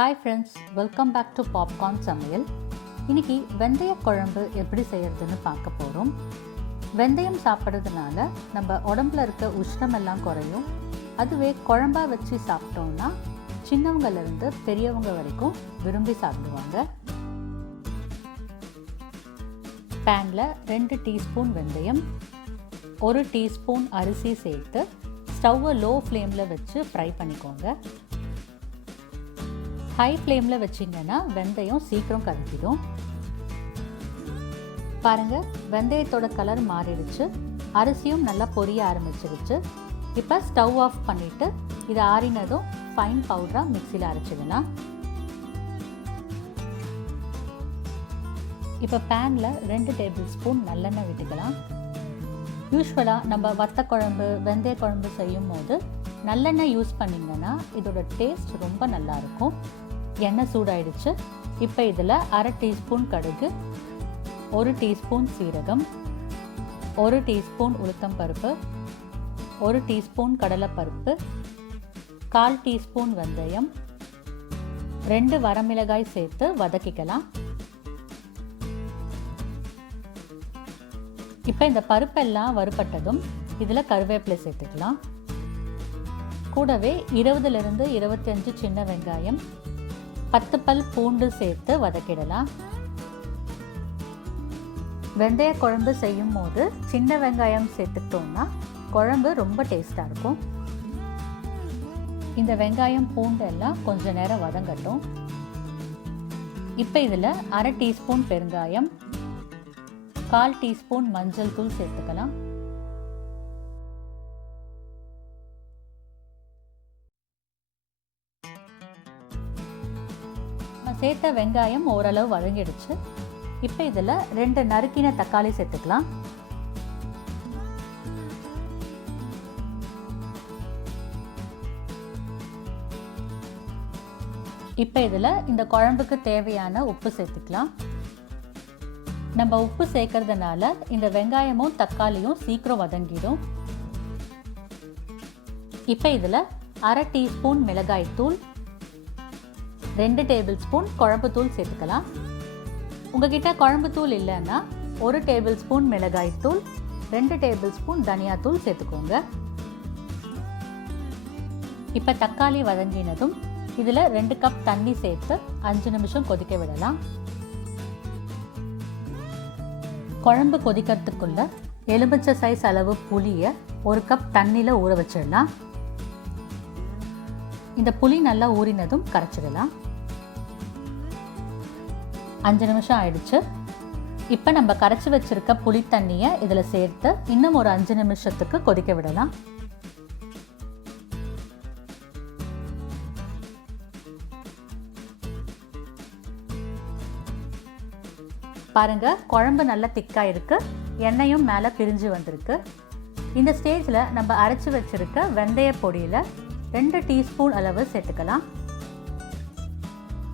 Hi friends, welcome back to Popcorn சமையல். இன்னைக்கு வெந்தய குழம்பு எப்படி செய்யறதுன்னு பார்க்க போறோம். வெந்தயம் சாப்பிடுறதுனால நம்ம உடம்புல இருக்க உஷ்ணம் எல்லாம் குறையும். அதுவே குழம்பா வச்சு சாப்பிட்டோம்னா சின்னவங்கல இருந்து பெரியவங்க வரைக்கும் விரும்பி சாப்பிடுவாங்க. பேன்ல 2 டீஸ்பூன் வெந்தயம், 1 டீஸ்பூன் அரிசி சேர்த்து ஸ்டவ்வை லோ ஃப்ளேம்ல வச்சு ஃப்ரை பண்ணிக்கோங்க. ஹை ஃப்ளேமில் வச்சிங்கன்னா வெந்தயம் சீக்கிரம் கருகிடும். பாருங்கள், வெந்தயத்தோட கலர் மாறிடுச்சு, அரிசியும் நல்லா பொரிய ஆரம்பிச்சிருச்சு. இப்போ ஸ்டவ் ஆஃப் பண்ணிவிட்டு இதை ஆறினதும் ஃபைன் பவுடராக மிக்சியில் அரைச்சிடலாம். இப்போ பேனில் 2 டேபிள் ஸ்பூன் நல்லெண்ணெய் விட்டுக்கலாம். யூஸ்வலாக நம்ம வத்த குழம்பு, வெந்தய குழம்பு செய்யும் போது நல்லெண்ணெய் யூஸ் பண்ணிங்கன்னா இதோட டேஸ்ட் ரொம்ப நல்லாயிருக்கும். எண்ணெய் சூடாயிடுச்சு. இப்போ இதில் 1/2 டீஸ்பூன் கடுகு, 1 டீஸ்பூன் சீரகம், 1 டீஸ்பூன் உளுத்தம்பருப்பு, 1 டீஸ்பூன் கடலைப்பருப்பு, 1/4 டீஸ்பூன் வெந்தயம், 2 வரமிளகாய் சேர்த்து வதக்கிக்கலாம். இப்போ இந்த பருப்பெல்லாம் வறுபட்டதும் இதில் கருவேப்பிலை சேர்த்துக்கலாம். கூடவே 20லிருந்து 25 சின்ன வெங்காயம், 10 பல் பூண்டு சேர்த்து வதக்கிடலாம். வெந்தய குழம்பு செய்யும் போது சின்ன வெங்காயம் சேர்த்துக்கிட்டோம்னா குழம்பு ரொம்ப டேஸ்டாக இருக்கும். இந்த வெங்காயம் பூண்டு எல்லாம் கொஞ்ச நேரம் வதங்கட்டும். இப்போ இதில் 1/2 டீஸ்பூன் பெருங்காயம், 1/4 டீஸ்பூன் மஞ்சள் தூள் சேர்த்துக்கலாம். சேர்த்த வெங்காயம் ஓரளவு வதங்கிடுச்சு. இப்போ இதில் 2 நறுக்கின தக்காளி சேர்த்துக்கலாம். இப்போ இதில் இந்த குழம்புக்கு தேவையான உப்பு சேர்த்துக்கலாம். நம்ம உப்பு சேர்க்கறதுனால இந்த வெங்காயமும் தக்காளியும் சீக்கிரம் வதங்கிடும். இப்போ இதில் 1/2 டீஸ்பூன் மிளகாய் தூள், 2 டேபிள் ஸ்பூன் குழம்பு தூள் சேர்த்துக்கலாம். உங்ககிட்ட குழம்பு தூள் இல்லைன்னா 1 டேபிள் ஸ்பூன் மிளகாய் தூள், 2 டேபிள் ஸ்பூன் தனியாத்தூள் சேர்த்துக்கோங்க. இப்போ தக்காளி வதங்கினதும் இதில் 2 கப் தண்ணி சேர்த்து 5 நிமிஷம் கொதிக்க விடலாம். குழம்பு கொதிக்கிறதுக்குள்ள எலுமிச்சை சைஸ் அளவு புளியை 1 கப் தண்ணியில் ஊற வச்சிடலாம். இந்த புளி நல்லா ஊறினதும் கரைச்சிடலாம். 5 நிமிஷம் ஆயிடுச்சு. இப்போ நம்ம கரைச்சி வச்சிருக்க புளி தண்ணியை இதில் சேர்த்து இன்னும் ஒரு 5 நிமிஷத்துக்கு கொதிக்க விடலாம். பாருங்க, குழம்பு நல்லா திக்காக இருக்கு, எண்ணெயும் மேலே பிரிஞ்சு வந்திருக்கு. இந்த ஸ்டேஜில் நம்ம அரைச்சி வச்சிருக்க வெந்தய பொடியில் 2 டீஸ்பூன் அளவு சேர்த்துக்கலாம்.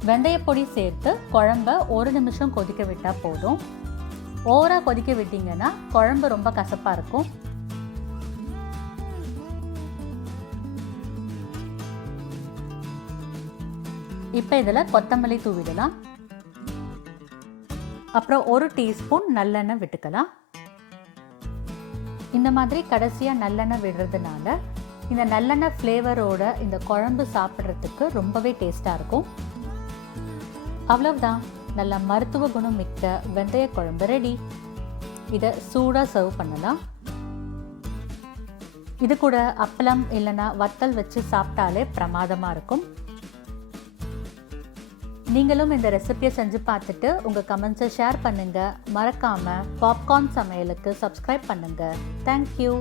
வெந்தய பொடி சேர்த்து குழம்ப 1 நிமிஷம் கொதிக்க விட்டால் போதும். ஓவராக கொதிக்க விட்டீங்கன்னா குழம்பு ரொம்ப கசப்பாக இருக்கும். இப்போ இதில் கொத்தமல்லி தூவிடலாம். அப்புறம் 1 டீஸ்பூன் நல்லெண்ணெய் விட்டுக்கலாம். இந்த மாதிரி கடைசியாக நல்லெண்ணெய் விடுறதுனால இந்த நல்லெண்ணெய் ஃப்ளேவரோட இந்த குழம்பு சாப்பிட்றதுக்கு ரொம்பவே டேஸ்டாக இருக்கும். அவ்வளவுதான், நல்ல மருத்துவ குணம் மிக்க வெந்தய குழம்பு ரெடி. இதை சூடாக சர்வ் பண்ணலாம். இது கூட அப்பளம் இல்லைன்னா வத்தல் வச்சு சாப்பிட்டாலே பிரமாதமாக இருக்கும். நீங்களும் இந்த ரெசிபியை செஞ்சு பார்த்துட்டு உங்கள் கமெண்ட்ஸை ஷேர் பண்ணுங்கள். மறக்காமல் பாப்கார்ன் சமையலுக்கு சப்ஸ்கிரைப் பண்ணுங்கள். தேங்க்யூ.